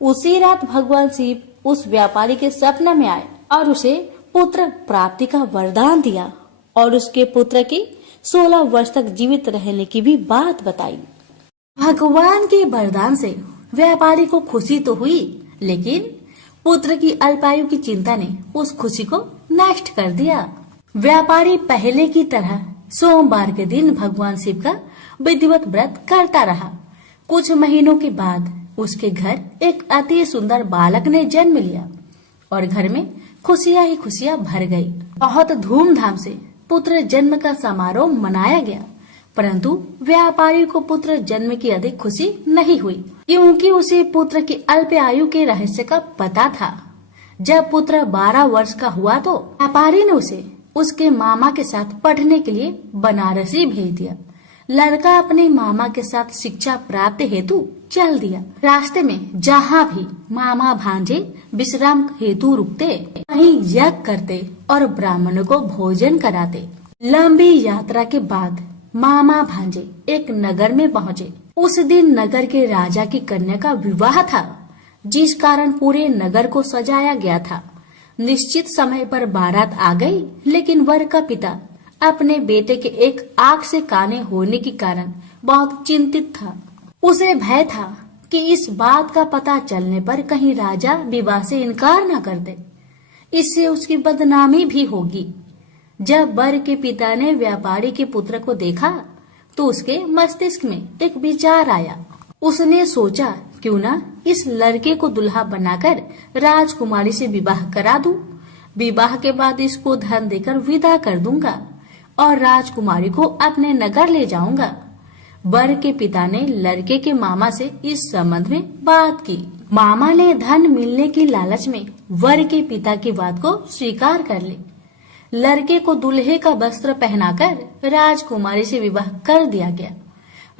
उसी रात भगवान शिव उस व्यापारी के सपने में आए और उसे पुत्र प्राप्ति का वरदान दिया और उसके पुत्र की 16 वर्ष तक जीवित रहने की भी बात बताई। भगवान के वरदान से व्यापारी को खुशी तो हुई, लेकिन पुत्र की अल्पायु की चिंता ने उस खुशी को नष्ट कर दिया। व्यापारी पहले की तरह सोमवार के दिन भगवान शिव का विधिवत व्रत करता रहा। कुछ महीनों के बाद उसके घर एक अति सुंदर बालक ने जन्म लिया और घर में खुशियां ही खुशियां भर गई। बहुत धूमधाम से पुत्र जन्म का समारोह मनाया गया, परंतु व्यापारी को पुत्र जन्म की अधिक खुशी नहीं हुई, क्योंकि उसे पुत्र की अल्प आयु के रहस्य का पता था। जब पुत्र 12 वर्ष का हुआ तो व्यापारी ने उसे उसके मामा के साथ पढ़ने के लिए बनारसी भेज दिया। लड़का अपने मामा के साथ शिक्षा प्राप्त हेतु चल दिया। रास्ते में जहाँ भी मामा भांजे विश्राम हेतु रुकते, वहीं यज्ञ करते और ब्राह्मणों को भोजन कराते। लंबी यात्रा के बाद मामा भांजे एक नगर में पहुँचे। उस दिन नगर के राजा की कन्या का विवाह था, जिस कारण पूरे नगर को सजाया गया था। निश्चित समय पर बारात आ गई, लेकिन वर का पिता अपने बेटे के एक आंख से काने होने के कारण बहुत चिंतित था। उसे भय था कि इस बात का पता चलने पर कहीं राजा विवाह से इनकार न कर दे, इससे उसकी बदनामी भी होगी। जब वर के पिता ने व्यापारी के पुत्र को देखा तो उसके मस्तिष्क में एक विचार आया। उसने सोचा, क्यों ना इस लड़के को दुल्हा बनाकर राजकुमारी से विवाह करा दूं। विवाह के बाद इसको धन देकर विदा कर दूंगा और राजकुमारी को अपने नगर ले जाऊंगा। वर के पिता ने लड़के के मामा से इस संबंध में बात की। मामा ने धन मिलने की लालच में वर के पिता की बात को स्वीकार कर ली। लड़के को दूल्हे का वस्त्र पहनाकर राजकुमारी से विवाह कर दिया गया।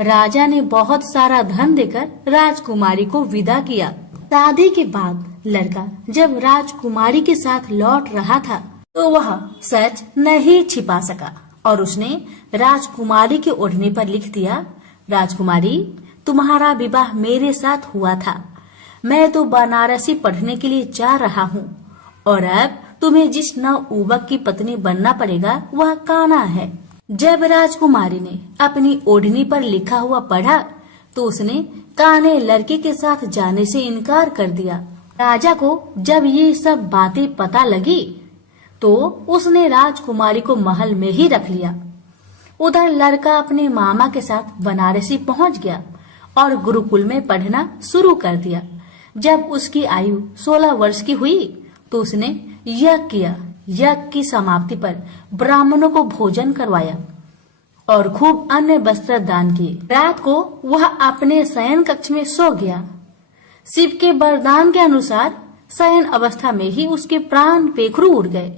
राजा ने बहुत सारा धन देकर राजकुमारी को विदा किया। शादी के बाद लड़का जब राजकुमारी के साथ लौट रहा था तो वह सच नहीं छिपा सका और उसने राजकुमारी की ओढ़नी पर लिख दिया, राजकुमारी, तुम्हारा विवाह मेरे साथ हुआ था। मैं तो बनारसी पढ़ने के लिए जा रहा हूँ और अब तुम्हें जिस नवयुवक की पत्नी बनना पड़ेगा वह कान्हा है। जब राजकुमारी ने अपनी ओढ़नी पर लिखा हुआ पढ़ा तो उसने कान्हे लड़के के साथ जाने से इनकार कर दिया। राजा को जब ये सब बातें पता लगी तो उसने राजकुमारी को महल में ही रख लिया। उधर लड़का अपने मामा के साथ बनारसी पहुंच गया और गुरुकुल में पढ़ना शुरू कर दिया। जब उसकी आयु 16 वर्ष की हुई तो उसने यज्ञ किया। यज्ञ की समाप्ति पर ब्राह्मणों को भोजन करवाया और खूब अन्य वस्त्र दान किए। रात को वह अपने शयन कक्ष में सो गया। शिव के वरदान के अनुसार शयन अवस्था में ही उसके प्राण पेखरू उड़ गए।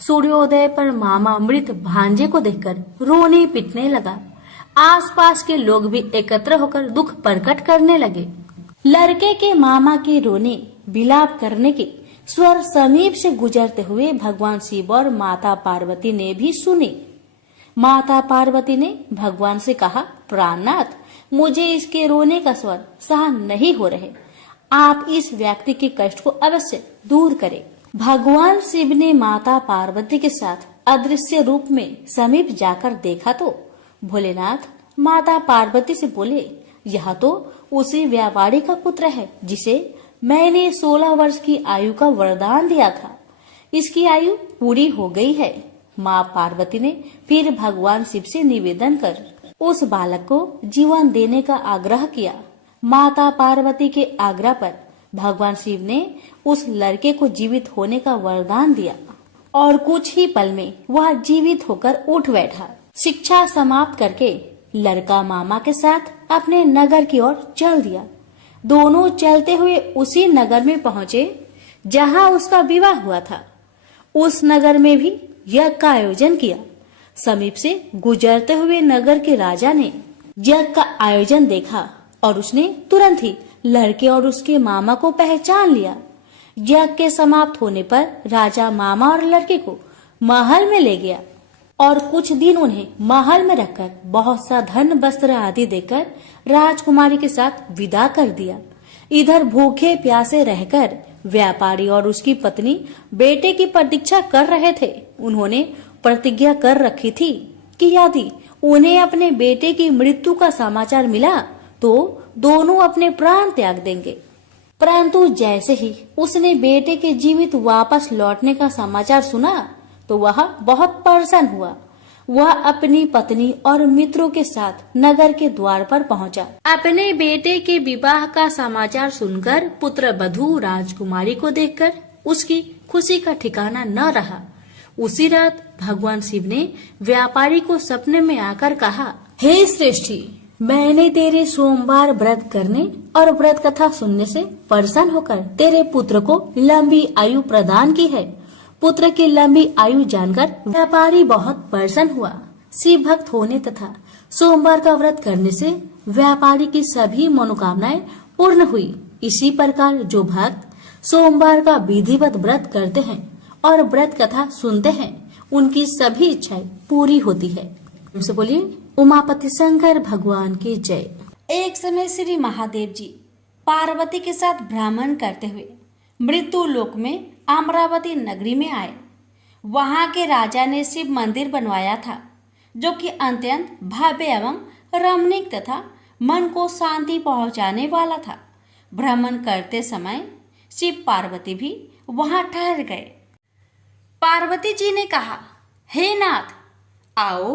सूर्योदय पर मामा मृत भांजे को देखकर रोने पिटने लगा। आसपास के लोग भी एकत्र होकर दुख प्रकट करने लगे। लड़के के मामा के रोने विलाप करने के स्वर समीप से गुजरते हुए भगवान शिव और माता पार्वती ने भी सुने। माता पार्वती ने भगवान से कहा, प्राणनाथ, मुझे इसके रोने का स्वर सहन नहीं हो रहे, आप इस व्यक्ति के कष्ट को अवश्य दूर करें। भगवान शिव ने माता पार्वती के साथ अदृश्य रूप में समीप जाकर देखा तो भोलेनाथ माता पार्वती से बोले, यह तो उसी व्यापारी का पुत्र है जिसे मैंने 16 वर्ष की आयु का वरदान दिया था। इसकी आयु पूरी हो गई है। माँ पार्वती ने फिर भगवान शिव से निवेदन कर उस बालक को जीवन देने का आग्रह किया। माता पार्वती के आग्रह पर भगवान शिव ने उस लड़के को जीवित होने का वरदान दिया और कुछ ही पल में वह जीवित होकर उठ बैठा। शिक्षा समाप्त करके लड़का मामा के साथ अपने नगर की ओर चल दिया। दोनों चलते हुए उसी नगर में पहुँचे जहाँ उसका विवाह हुआ था। उस नगर में भी यज्ञ का आयोजन किया। समीप से गुजरते हुए नगर के राजा ने यज्ञ का आयोजन देखा और उसने तुरंत ही लड़के और उसके मामा को पहचान लिया। यज्ञ के समाप्त होने पर राजा मामा और लड़के को महल में ले गया और कुछ दिन उन्हें महल में रखकर बहुत सा धन वस्त्र आदि देकर राजकुमारी के साथ विदा कर दिया। इधर भूखे प्यासे रहकर व्यापारी और उसकी पत्नी बेटे की प्रतीक्षा कर रहे थे। उन्होंने प्रतिज्ञा कर रखी थी कि यदि उन्हें अपने बेटे की मृत्यु का समाचार मिला तो दोनों अपने प्राण त्याग देंगे। परंतु जैसे ही उसने बेटे के जीवित वापस लौटने का समाचार सुना तो वह बहुत परेशान हुआ। वह अपनी पत्नी और मित्रों के साथ नगर के द्वार पर पहुंचा। अपने बेटे के विवाह का समाचार सुनकर पुत्र वधू राजकुमारी को देखकर उसकी खुशी का ठिकाना न रहा। उसी रात भगवान शिव ने व्यापारी को सपने में आकर कहा, हे श्रेष्ठी, मैंने तेरे सोमवार व्रत करने और व्रत कथा सुनने से प्रसन्न होकर तेरे पुत्र को लंबी आयु प्रदान की है। पुत्र की लंबी आयु जानकर व्यापारी बहुत प्रसन्न हुआ। शिव भक्त होने तथा सोमवार का व्रत करने से व्यापारी की सभी मनोकामनाएं पूर्ण हुई। इसी प्रकार जो भक्त सोमवार का विधिवत व्रत करते हैं और व्रत कथा सुनते हैं, उनकी सभी इच्छाएं पूरी होती है। उनसे बोलिए, उमापति शंकर भगवान की जय। एक समय श्री महादेव जी पार्वती के साथ भ्रमण करते हुए मृत्यु लोक में अमरावती नगरी में आए। वहां के राजा ने शिव मंदिर बनवाया था जो कि अत्यंत भव्य एवं रमणीक तथा मन को शांति पहुंचाने वाला था। भ्रमण करते समय शिव पार्वती भी वहां ठहर गए। पार्वती जी ने कहा, हे नाथ, आओ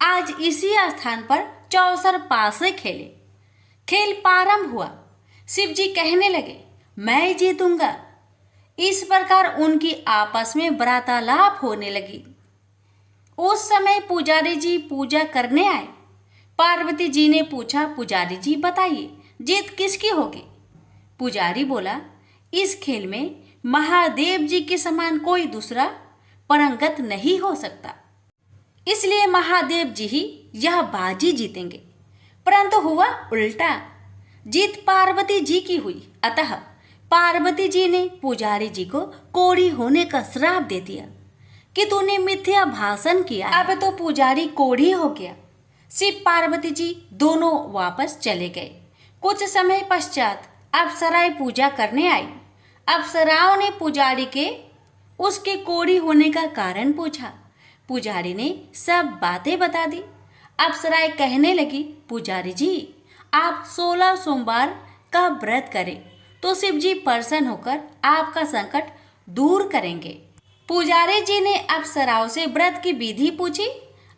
आज इसी स्थान पर चौसर पासे खेले। खेल प्रारंभ हुआ। शिव जी कहने लगे, मैं जीतूंगा। इस प्रकार उनकी आपस में वार्तालाप होने लगी। उस समय पुजारी जी पूजा करने आए। पार्वती जी ने पूछा, पुजारी जी बताइए जीत किसकी होगी? पुजारी बोला, इस खेल में महादेव जी के समान कोई दूसरा परंगत नहीं हो सकता, इसलिए महादेव जी ही यह बाजी जीतेंगे। परंतु हुआ उल्टा, जीत पार्वती जी की हुई। अतः पार्वती जी ने पुजारी जी को कोढ़ी होने का श्राप दे दिया कि तूने मिथ्या भाषण किया। अब तो पुजारी कोढ़ी हो गया। शिव पार्वती जी दोनों वापस चले गए। कुछ समय पश्चात अप्सराएं पूजा करने आई। अप्सराओं ने पुजारी के उसके कोढ़ी होने का कारण पूछा। पुजारी ने सब बातें बता दी। अप्सराएं कहने लगी, पुजारी जी आप 16 सोमवार का व्रत करें तो शिव जी प्रसन्न होकर आपका संकट दूर करेंगे। पुजारी जी ने अप्सराओं से व्रत की विधि पूछी।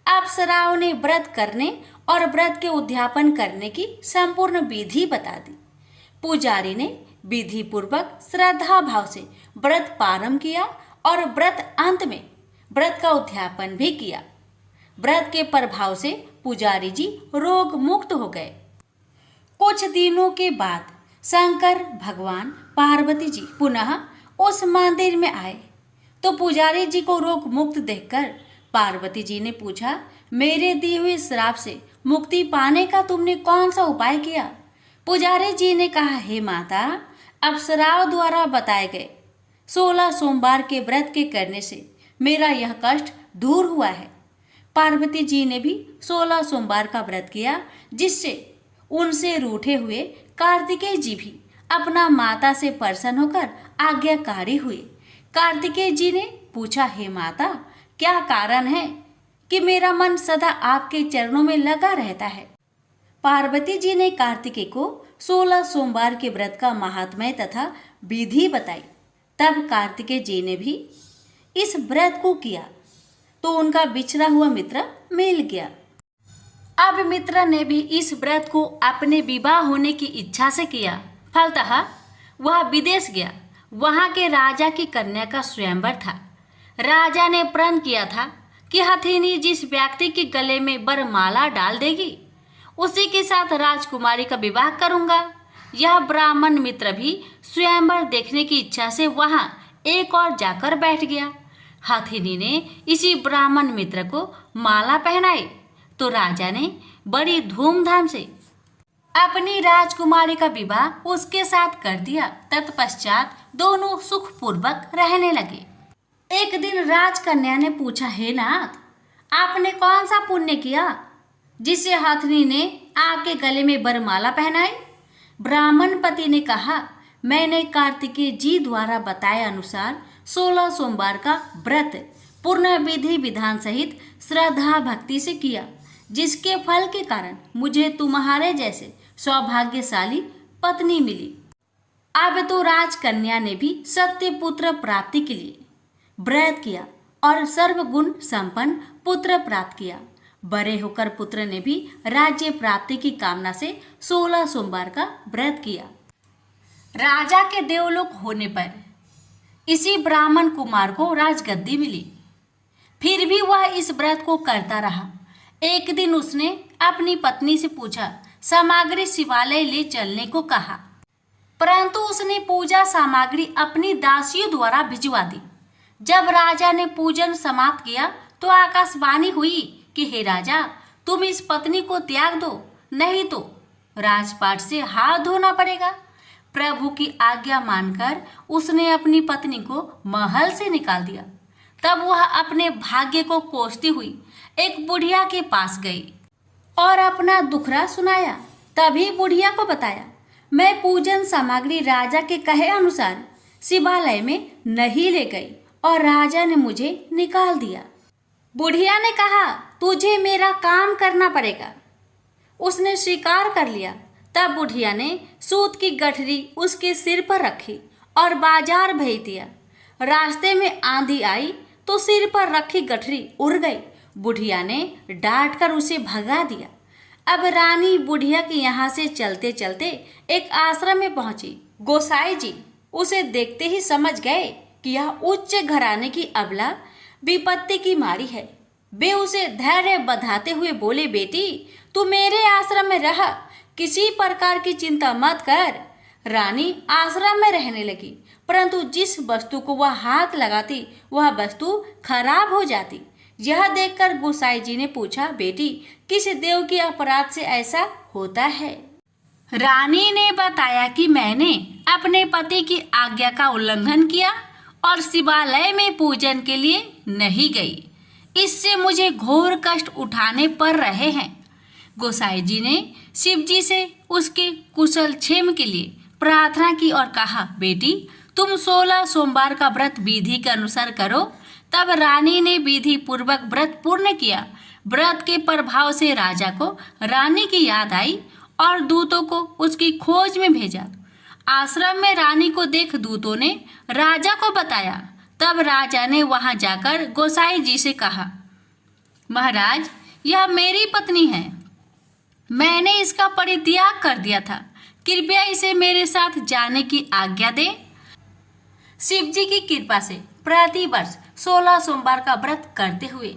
अप्सराओं ने व्रत करने और व्रत के उद्यापन करने की संपूर्ण विधि बता दी। पुजारी ने विधि पूर्वक श्रद्धा भाव से व्रत प्रारंभ किया और व्रत अंत में व्रत का उद्यापन भी किया। व्रत के प्रभाव से पुजारी जी रोग मुक्त हो गए। कुछ दिनों के बाद शंकर भगवान पार्वती जी पुनः उस मंदिर में आए तो पुजारी जी को रोग मुक्त देखकर पार्वती जी ने पूछा, मेरे दिए हुए श्राप से मुक्ति पाने का तुमने कौन सा उपाय किया? पुजारी जी ने कहा, हे माता, अप्सराओं द्वारा बताए गए 16 सोमवार के व्रत के करने से मेरा यह कष्ट दूर हुआ है। पार्वती जी ने भी 16 सोमवार का व्रत किया, जिससे उनसे रूठे हुए कार्तिकेय जी भी अपना माता से प्रसन्न होकर आज्ञाकारी हुए। कार्तिकेय जी ने पूछा, हे माता, क्या कारण है कि मेरा मन सदा आपके चरणों में लगा रहता है? पार्वती जी ने कार्तिकेय को 16 सोमवार के व्रत का महात्म्य तथा विधि बताई। तब कार्तिकेय जी ने भी इस व्रत को किया तो उनका बिछड़ा हुआ मित्र मिल गया। अब मित्र ने भी इस व्रत को अपने विवाह होने की इच्छा से किया। फलतः वह विदेश गया। वहां के राजा की कन्या का स्वयंवर था। राजा ने प्रण किया था कि हथिनी जिस व्यक्ति के गले में वरमाला डाल देगी उसी के साथ राजकुमारी का विवाह करूंगा। यह ब्राह्मण मित्र भी स्वयंवर देखने की इच्छा से वहां एक और जाकर बैठ गया। हथिनी ने इसी ब्राह्मण मित्र को माला पहनाई तो राजा ने बड़ी धूमधाम से अपनी राजकुमारी का विवाह उसके साथ कर दिया। तत्पश्चात दोनों सुखपूर्वक रहने लगे। एक दिन राजकन्या ने पूछा, हे नाथ, आपने कौन सा पुण्य किया जिससे हथिनी ने आपके गले में वरमाला पहनाई? ब्राह्मण पति ने कहा, मैंने कार्तिकेय जी द्वारा बताए अनुसार 16 सोमवार का व्रत पूर्ण विधि विधान सहित श्रद्धा भक्ति से किया, जिसके फल के कारण मुझे तुम्हारे जैसे सौभाग्यशाली पत्नी मिली। अब तो राजकन्या ने भी सत्य पुत्र प्राप्ति के लिए व्रत किया और सर्वगुण संपन्न पुत्र प्राप्त किया। बड़े होकर पुत्र ने भी राज्य प्राप्ति की कामना से 16 सोमवार का व्रत किया। राजा के देवलोक होने पर इसी ब्राह्मण कुमार को राजगद्दी मिली। फिर भी वह इस व्रत को करता रहा। एक दिन उसने अपनी पत्नी से पूछा, सामग्री शिवालय ले चलने को कहा, परंतु उसने पूजा सामग्री अपनी दासियों द्वारा भिजवा दी। जब राजा ने पूजन समाप्त किया तो आकाशवाणी हुई कि हे राजा, तुम इस पत्नी को त्याग दो, नहीं तो राजपाट से हाथ धोना पड़ेगा। प्रभु की आज्ञा मानकर उसने अपनी पत्नी को महल से निकाल दिया। तब वह अपने भाग्य को कोसती हुई एक बुढ़िया के पास गई और अपना दुखड़ा सुनाया। तभी बुढ़िया को बताया, मैं पूजन सामग्री राजा के कहे अनुसार शिवालय में नहीं ले गई और राजा ने मुझे निकाल दिया। बुढ़िया ने कहा, तुझे मेरा काम करना पड़ेगा। उसने स्वीकार कर लिया। तब बुढ़िया ने सूत की गठरी उसके सिर पर रखी और बाजार भेज दिया। रास्ते में आंधी आई तो सिर पर रखी गठरी उड़ गई। बुढ़िया ने डांट कर उसे भगा दिया। अब रानी बुढ़िया के यहाँ से चलते चलते एक आश्रम में पहुंची। गोसाई जी उसे देखते ही समझ गए कि यह उच्च घराने की अबला विपत्ति की मारी है। वे उसे धैर्य बधाते हुए बोले, बेटी, तू मेरे आश्रम में रह, किसी प्रकार की चिंता मत कर। रानी आश्रम में रहने लगी, परंतु जिस वस्तु को वह हाथ लगाती वह वस्तु खराब हो जाती। यह देखकर गोसाई जी ने पूछा, बेटी, किस देव के अपराध से ऐसा होता है? रानी ने बताया कि मैंने अपने पति की आज्ञा का उल्लंघन किया और शिवालय में पूजन के लिए नहीं गई। इससे मुझे घोर कष्ट उठाने पड़ रहे हैं। गोसाई जी ने शिव जी से उसके कुशल क्षेम के लिए प्रार्थना की और कहा, बेटी, तुम 16 सोमवार का व्रत विधि के अनुसार करो। तब रानी ने विधि पूर्वक व्रत पूर्ण किया। व्रत के प्रभाव से राजा को रानी की याद आई और दूतों को उसकी खोज में भेजा। आश्रम में रानी को देख दूतों ने राजा को बताया। तब राजा ने वहां जाकर गोसाई जी से कहा, महाराज, यह मेरी पत्नी है। मैंने इसका परित्याग कर दिया था। कृपया इसे मेरे साथ जाने की आज्ञा दें। शिव जी की कृपा से प्रति वर्ष 16 सोमवार का व्रत करते हुए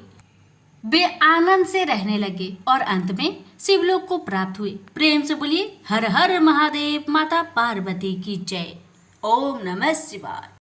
वे आनंद से रहने लगे और अंत में शिवलोक को प्राप्त हुए। प्रेम से बोलिए हर हर महादेव। माता पार्वती की जय। ओम नमः शिवाय।